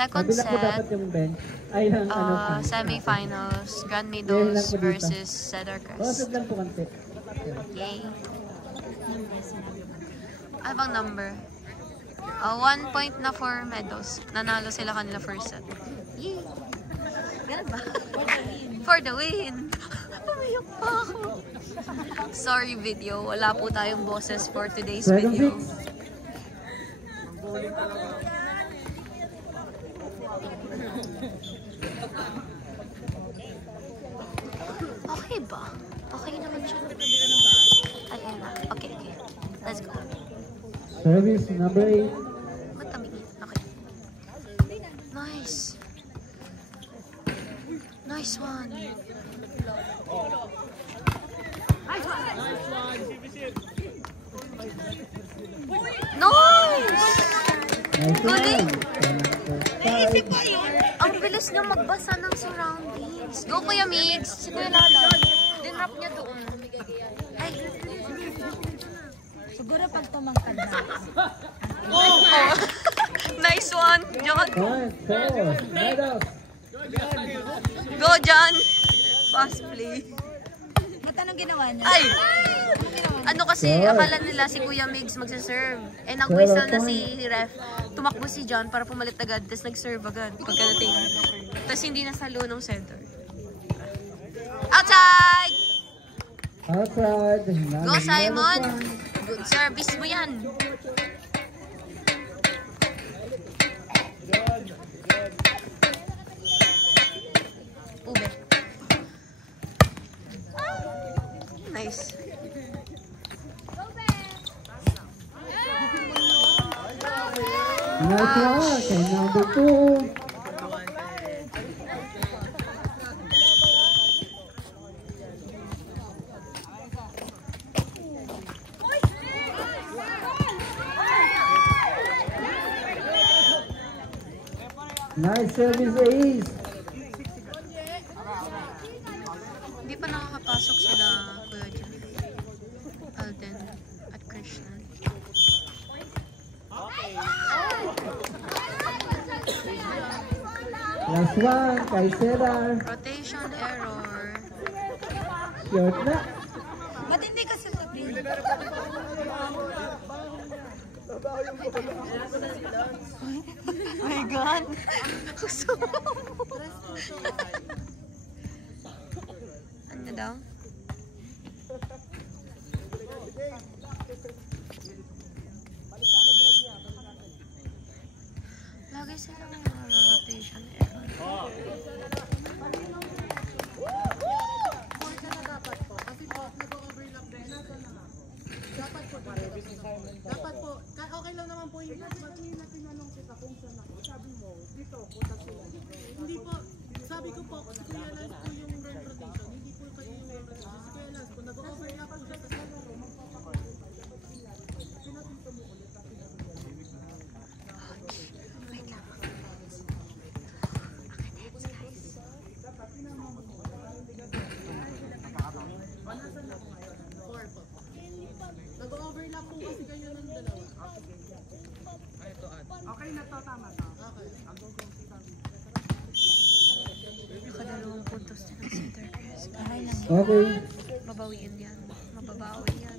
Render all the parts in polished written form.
Second set, semi-finals, Grand Meadows versus Cedar Crest. Yay! Ano bang number? 1 point na for Meadows. Nanalo sila kanila first set. Yay! Ganun ba? For the win! Pumayok pa ako. Sorry video, wala po tayong boses for today's video. Okay ba? Okay naman siya. Ayan na. Okay. Let's go. Service number 8. Matamingin. Okay. Nice. Nice one. Nice! Galing! Naisip ko yun. Ang bilis niya magbasa ng surroundings. Go Kuya Mix. Si Kuya Lala. Dinrap niya doon. Ay. Siguro pag tumangkad na. Oh! Nice one, John. Go, John. Fast play. Ba't anong ginawa niya? Ay! Ano kasi, akala nila si Kuya Migs magsaserve. Eh, nag-whistle na si ref. Tumakbo si John para pumalit agad. Tapos nag-serve agad pagkadating. Tapos hindi nasalo ng center. Outside! Outside. Go, Simon! Good service mo yan. Ube. Nice. Nice one. Okay, number 2. Nice service, Ace. Hindi pa nakakapasok sila, Kuya Jeff, Alden, at Krishna. Last one, kay Cedar. Rotation error. Short na. Ba't hindi kasi sabi? Oh my God! Gusto mo? Ano daw? Lagi sila may rotation error. Dapat po, okay lang naman po yung kanina tinanong kita kung saan ako. Sabi mo, dito, punta sila. Hindi po, sabi ko po, si Kuya Lance po yung run rotation. Hindi po kayo yung run rotation. Si Kuya Lance, kung nag-overlap po siya sa salaro, magpapakapit pa siya. Pinapinto mo ulit. Wait lang. Nag-overlap po kasi kayo ng dalawa. Okay na to, tama to. Okay. Nakadalawang puntos na ng Cedar Crest. Okay. Babawiin yan. Mababawi yan.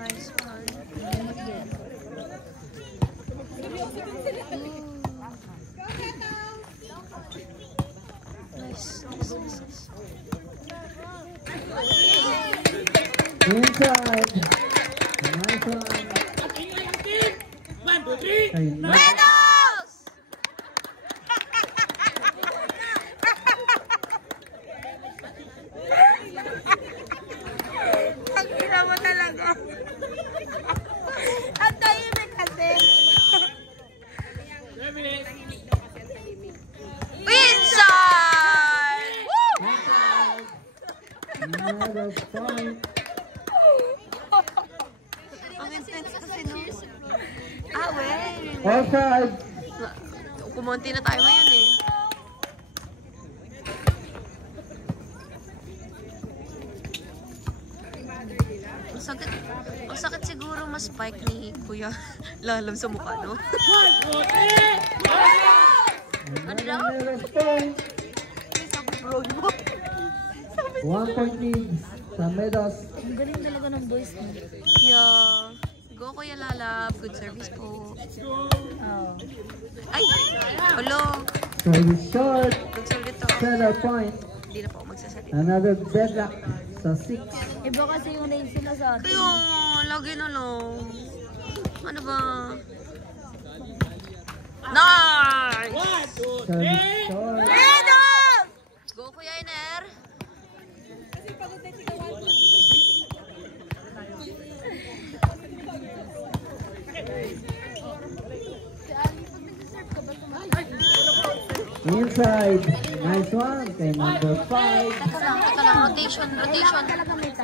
Nice one. Nice. Inside. Nice one. Meadows! Ang gina mo talaga. Ang tahimik kasi. Inside! Woo! Another point. Ang intense kasi no. Well. Outside. Kumonti na tayo ngayon eh. Ang Masakit siguro mas spike ni Kuya Lalam sa mukha, no? Ano daw? Meadows point. 1 point lead sa Meadows. Ang galing talaga ng boys mo. Yeah. Go Kuya Lalab. Good service po. Oh. Ay! Hello! Service short. Good service to. Center point. Hindi na po ako magsasalita. Another deadlock sa 6. Iba kasi yung nails sila sa atin. Kaya, lagi na lang. Ano ba? Nice! Service short. Go Kuya Iner! Inside. Nice one. Kay number 5. Teka lang. Rotation.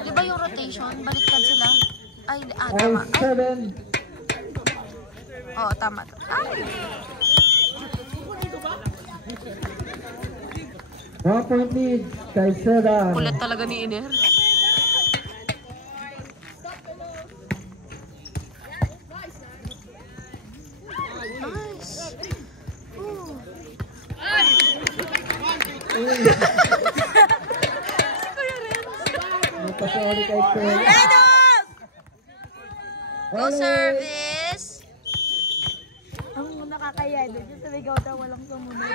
Di ba yung rotation? Baliktad sila. Ay, tama. All 7. Oo, tama. Ay! 1 point lead kay Seda. Kulat talaga ni Iner. Nice. Ooh. Napasali kay Ted. Go service! Ang nakakaya doon yung tumigaw daw walang sumunod.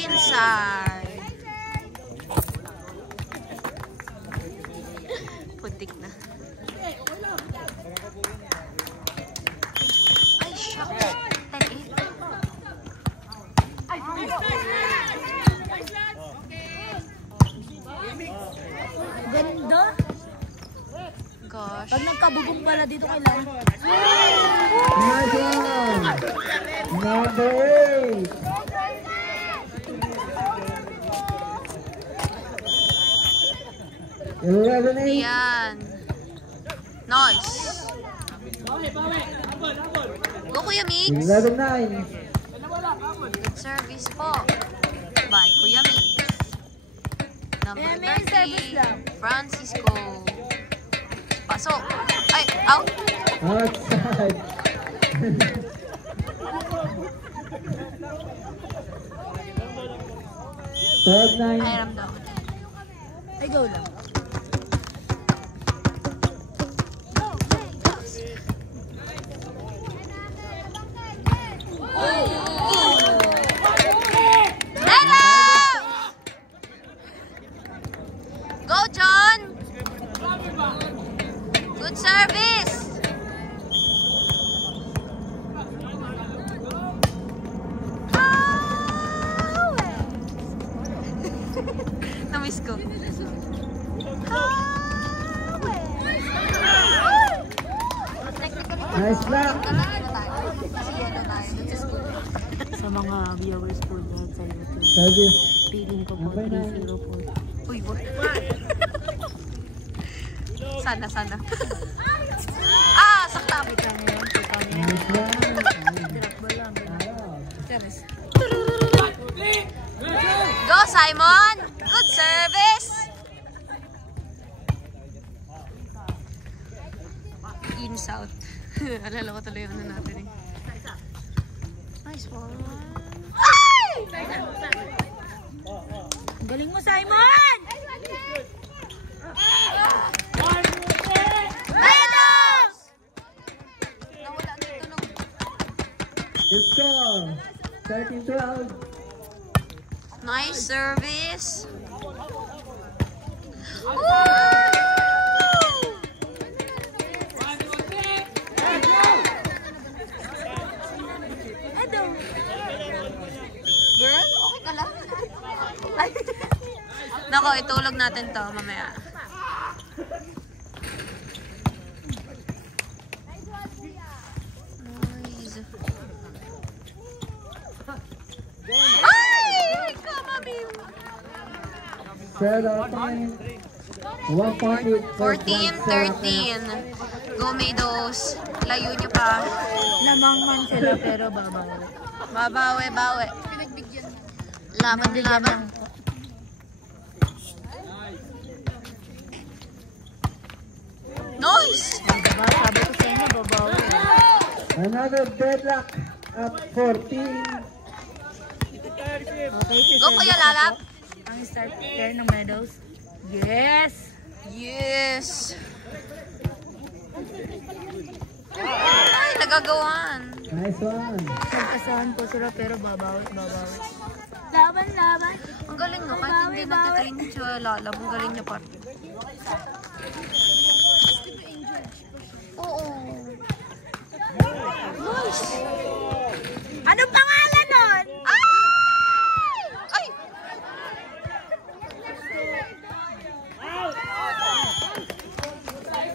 Inside. Putik na. Ay, shock. 10-8. Ganda. Gosh. Pag nagkabugong pala dito kailangan. Nice one. Number 8. Yan. Nice. Go Kuya Mix. 11-9. Good service po. Bye Kuya Mix. Number Kuya Mix, service 30. lang. Francisco. Pasok. Ay, out. Outside. Third Ay, 9. ramdam. Ay, go lang. Go, John! Good service! Namiss ko. Nice block. Kasi yellow tayo. Dun sa school. Sa mga viewers po dyan sa YouTube. Service. Feeling ko po Okay na. 3-0 po. Uy, boy. Sana. Sakta. Wait lang yun. Wait lang yun. Nice one. Direct ba lang? Service. Go, Simon! Good service! In South. Alala ko tuloy yung ano natin eh. Nice one. Ay! Galing mo, Simon! Meadows! Nawala na yung tunog. Good score. 13-12. Nice service. Woo! Edo! Girl, okay ka lang? Ay. Nako, itulog natin to mamaya. Nice. Ay! Kamabim! Zero point. 1 point lead. 14-13. Go Meadows. Layo nyo pa. Namangman sila pero babawi. Babawi, bawi. Laban, laban. Nice! Diba, sabi ko sa inyo, babawi. Another deadlock at 14. Okay, si Go, Kuya Lalap. ang start pair ng Meadows. Yes! Yes! Ay, nagagawan. Nice one. Nagkasahan po sila pero babawi. Laban! Ang galing no, kahit hindi natitrain si Kuya Lalap, ang galing niya pa. Oo. Nice! Anong pangalan nun? Ay!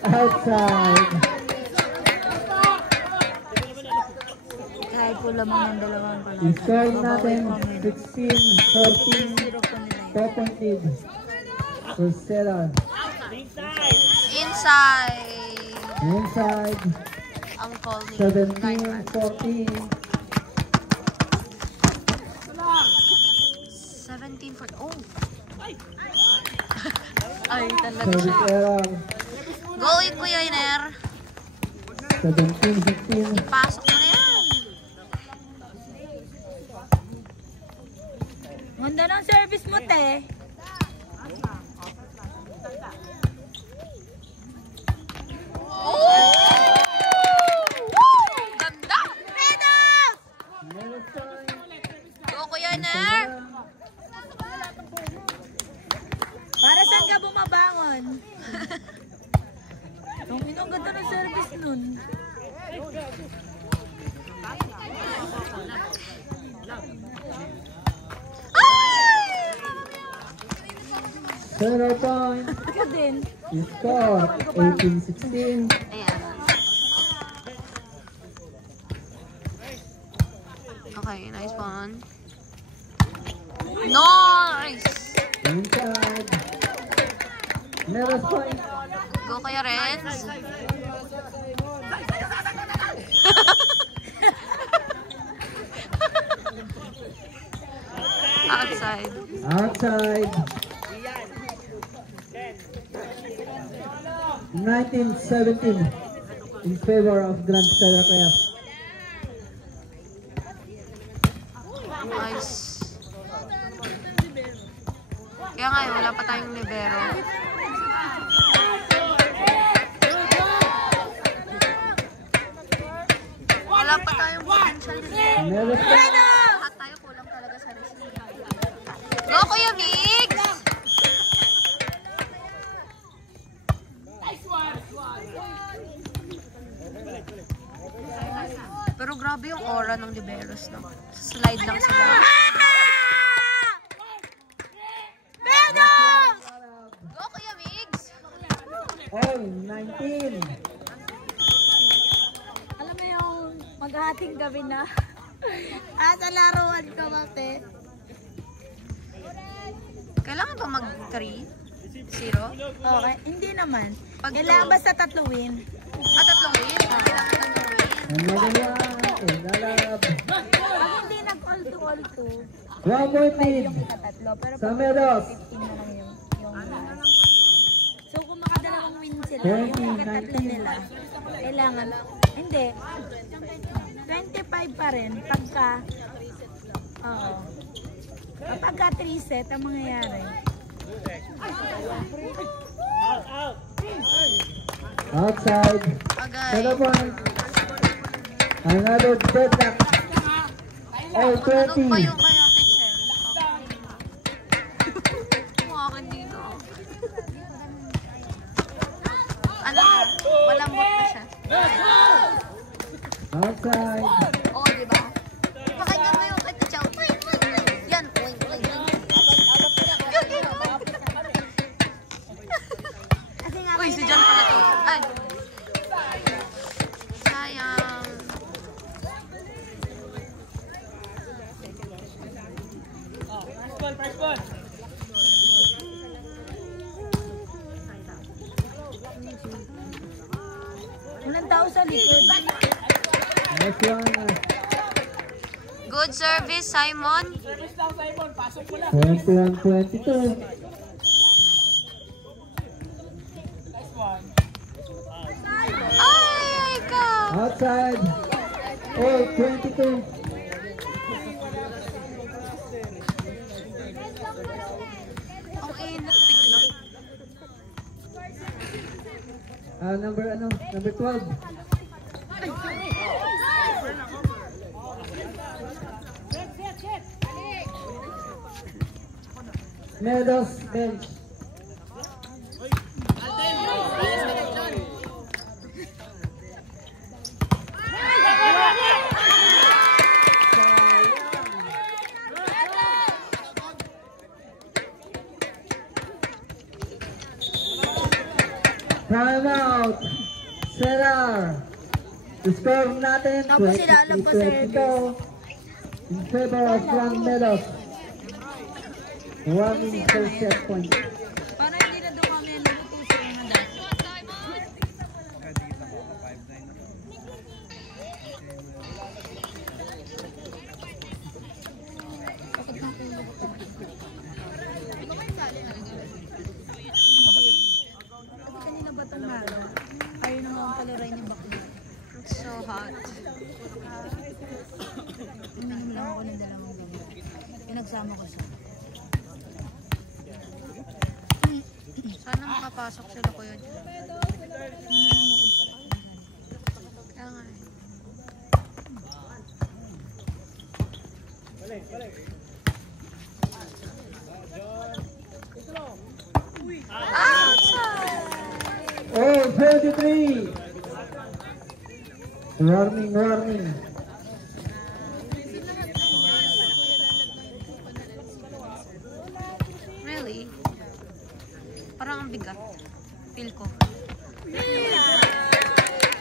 Outside. Kahit po lamang ng dalawang pala. Score natin 16-14. 4-point lead. Cruzeiro. Inside. Inside. Ang call ni 17-14. 17-14. Oh! Ay, talaga Service siya. error. Go, Kuya Iner. 17-15. Pasok mo na yan. Ganda ng service mo, te. Oh! Ganda! Meadows! Meadows time. Go, Kuya Iner. Para saan ka bumabangon? Ang inong ganda ng service nun. Ay! 0 point. Ika din. Score 18-16. Ayan. Okay, nice one. Nice! Inside. Meadows point. Go, Kuya Renz. Outside. Outside. 19-17 in favor of Grand Cruzeiro Kaya. Nice. Kaya nga, wala pa tayong libero. Wala pa tayong potential libero. Meadows point. Lahat tayo kulang talaga sa receive. Go, Kuya Mix! Pero grabe yung aura ng liberos, no? Slide lang sila. Meadows! Go, Kuya Mix! All 19. Alam mo yung maghahating gabi na. Sa laruan ko, mate. Kailangan ba mag-3? 0? Okay, hindi naman. Pag Kailangan two. basta tatlong win. Tatlong win. Kailangan tatlong win. Another one. Lalab. Pag hindi nag-all to, 1 point lead. yung ikatatlo. Pero Sa pag Meadows. 15 na lang yung So kung makadalawang win sila, yung ikatatlo nila, kailangan, hindi, 25 pa rin pagka, oo. Kapagka 3 set ang mangyayari. Outside. Agay. 0 point. Another deadlock. All Ano pa 20. yung kaya Pixel? Kung akin dito. Ano na? Malambot na siya. Outside. Oo, di ba? Pakinggan mo yung kay Chow. Yan. Wait. Kasi nga, Uy, si John pala to. Ay. Sayang. Ilang thousand likod. Next one. Good service, Simon. 21-22. Ay, ikaw. Outside. Oh, 22. Ang inat bigla. Number 12. Meadows bench. Time out. Serar. Score natin Tapos sila alam pa 22 in favor of Frank Meadows. Warning for set point. Para hindi na daw kami nagutusan ng dati. Kanina ba itong maga? Ayaw naman palaray ni Bakla. It's so hot. Uminom lang ako ng dalawang gamot. Pinagsama ko siya. Sana makapasok sila kuya dyan. Kaya nga eh. Outside! Oh, 33. Warning. Really? Parang ang bigat. Feel ko.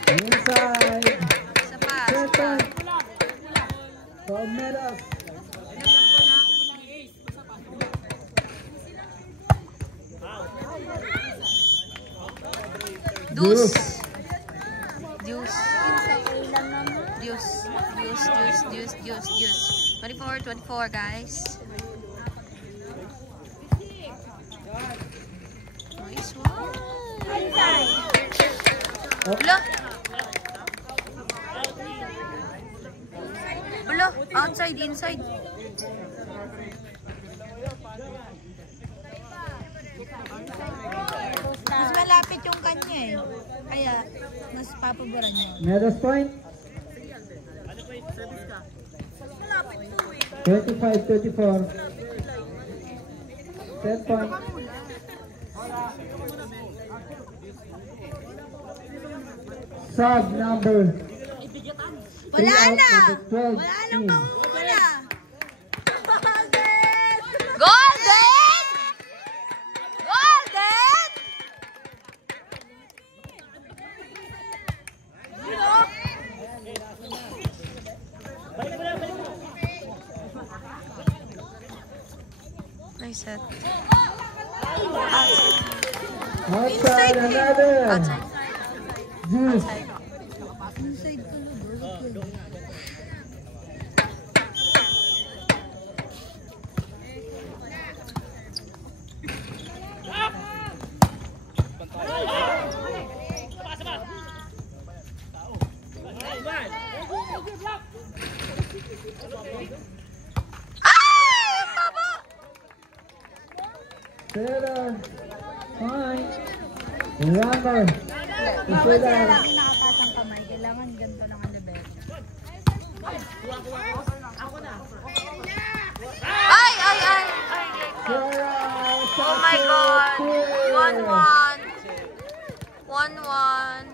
Inside. Isa pa. Set point. For Meadows. Deuce. Deuce. Sa kailan naman? Deuce. 24, guys. Nice one. Bula. Bula. Outside, inside. Mas malapit yung kanya eh. Kaya, mas papaboran niya. Meadows point. 25-24. Set point. Sub number. Wala na! Wala Wala nang pangunguna! Golden! Golden! Nice set. Outside another. Outside. Juice. Inside ka na, bro. Taylor. Fine. Runner. Bawal sila lagi nakataas ang kamay. Kailangan ganito lang ang level. Ay! Oh my God! 1-1. 1-1.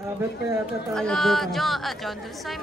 Abot pa yata tayo Ala, bukas. John Dulce Simon.